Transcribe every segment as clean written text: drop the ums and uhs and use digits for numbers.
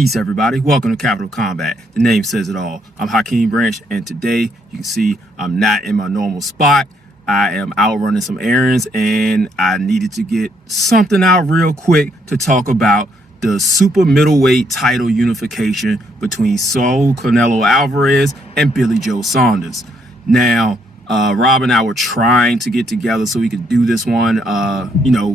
Peace, everybody. Welcome to Capital Combat. The name says it all. I'm Hakeem Branch, and today you can see I'm not in my normal spot. I am out running some errands, and I needed to get something out real quick to talk about the super middleweight title unification between Saul Canelo Alvarez and Billy Joe Saunders. Now, Rob and I were trying to get together so we could do this one,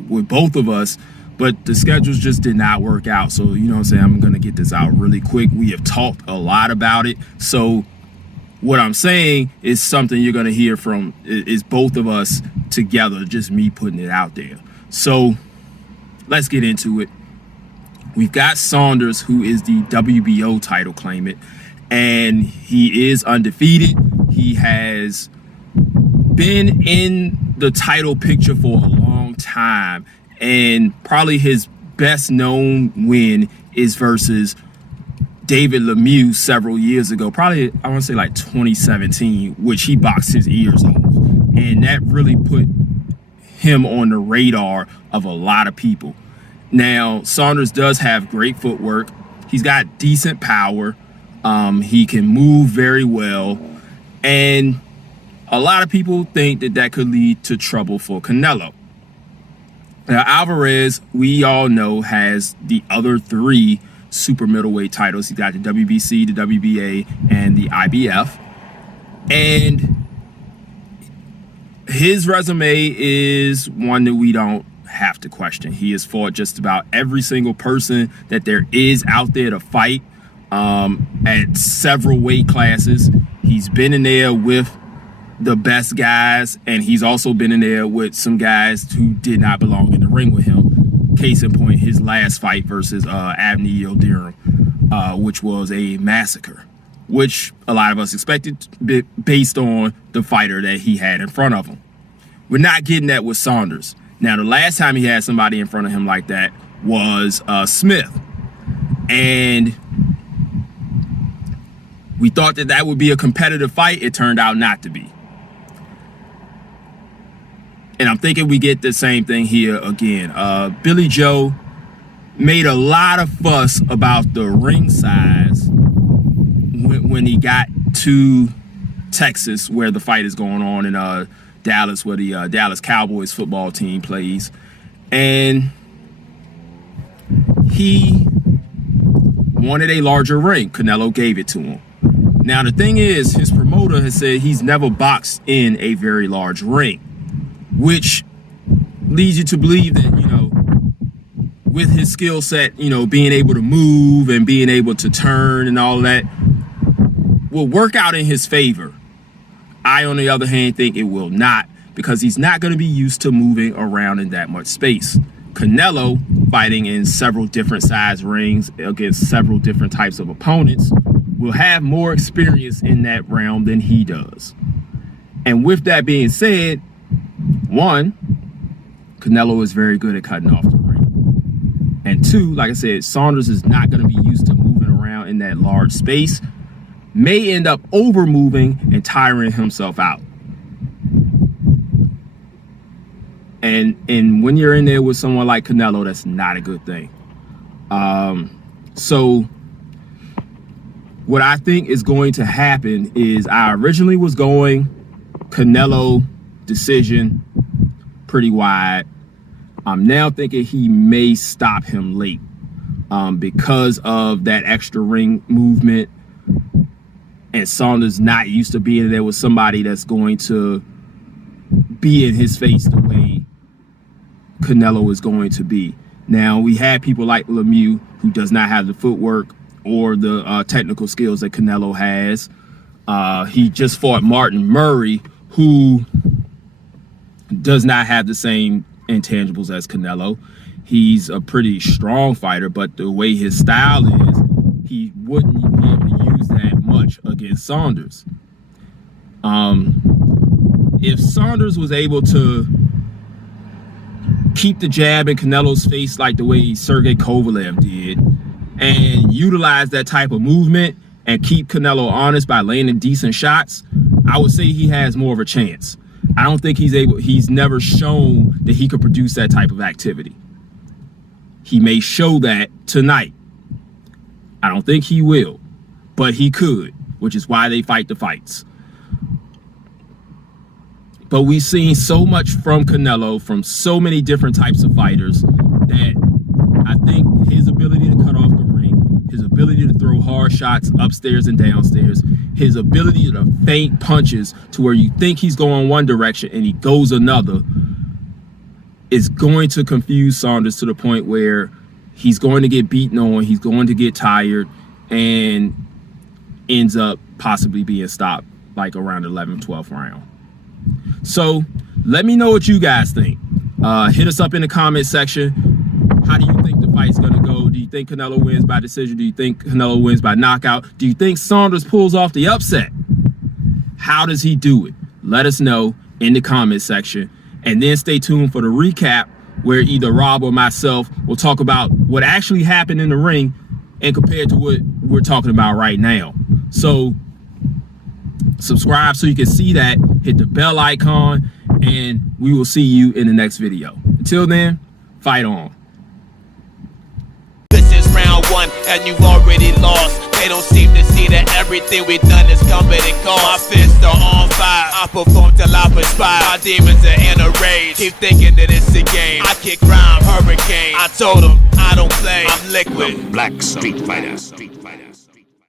with both of us. But the schedules just did not work out. So, you know what I'm saying? I'm going to get this out really quick. We have talked a lot about it. So what I'm saying is something you're going to hear from is both of us together, just me putting it out there. So let's get into it. We've got Saunders, who is the WBO title claimant, and he is undefeated. He has been in the title picture for a long time. And probably his best known win is versus David Lemieux several years ago, probably I want to say like 2017, which he boxed his ears off. And that really put him on the radar of a lot of people. Now, Saunders does have great footwork. He's got decent power. He can move very well. And a lot of people think that that could lead to trouble for Canelo. Now, Alvarez, we all know, has the other three super middleweight titles. He's got the WBC, the WBA, and the IBF. And his resume is one that we don't have to question. He has fought just about every single person that there is out there to fight at several weight classes. He's been in there with the best guys, and he's also been in there with some guys who did not belong in the ring with him. Case in point, his last fight versus Abney Yildirim, which was a massacre, which a lot of us expected based on the fighter that he had in front of him. We're not getting that with Saunders. Now, the last time he had somebody in front of him like that was Smith, and we thought that that would be a competitive fight. It turned out not to be. And I'm thinking we get the same thing here again. Billy Joe made a lot of fuss about the ring size when he got to Texas, where the fight is going on, in Dallas, where the Dallas Cowboys football team plays. And he wanted a larger ring. Canelo gave it to him. Now, the thing is, his promoter has said he's never boxed in a very large ring, which leads you to believe that, with his skill set, being able to move and being able to turn and all that will work out in his favor. I, on the other hand, think it will not, because he's not going to be used to moving around in that much space. Canelo, fighting in several different size rings against several different types of opponents, will have more experience in that realm than he does. And with that being said, one, Canelo is very good at cutting off the ring. And two, like I said, Saunders is not going to be used to moving around in that large space, may end up over moving and tiring himself out. And when you're in there with someone like Canelo, that's not a good thing. So what I think is going to happen is, I originally was going Canelo decision pretty wide. I'm now thinking he may stop him late because of that extra ring movement, and Saunders not used to being there with somebody that's going to be in his face the way Canelo is going to be. Now, we had people like Lemieux, who does not have the footwork or the technical skills that Canelo has. He just fought Martin Murray, who does not have the same intangibles as Canelo. He's a pretty strong fighter, but the way his style is, he wouldn't be able to use that much against Saunders. If Saunders was able to keep the jab in Canelo's face like the way Sergey Kovalev did, and utilize that type of movement and keep Canelo honest by landing decent shots, I would say he has more of a chance. I don't think he's never shown that he could produce that type of activity. He may show that tonight. I don't think he will, but he could, which is why they fight the fights. But we've seen so much from Canelo, from so many different types of fighters, that I think his ability to cut off the ring, his ability to throw hard shots upstairs and downstairs, his ability to feint punches to where you think he's going one direction and he goes another, is going to confuse Saunders to the point where he's going to get beaten on, he's going to get tired, and ends up possibly being stopped like around the 11th, 12th round. So let me know what you guys think. Hit us up in the comment section. How do you think the fight's gonna go? Do you think Canelo wins by decision? Do you think Canelo wins by knockout? Do you think Saunders pulls off the upset? How does he do it? Let us know in the comment section. And then stay tuned for the recap, where either Rob or myself will talk about what actually happened in the ring and compared to what we're talking about right now. So subscribe so you can see that, hit the bell icon, and we will see you in the next video. Until then, fight on. This is round one and you've already lost. They don't seem to see that everything we've done is coming and gone. My fists are on fire, I perform till I perspire. My demons are in a rage, keep thinking that it's a game. I kick crime, hurricane, I told them I don't play, I'm liquid. Black Street Fighter.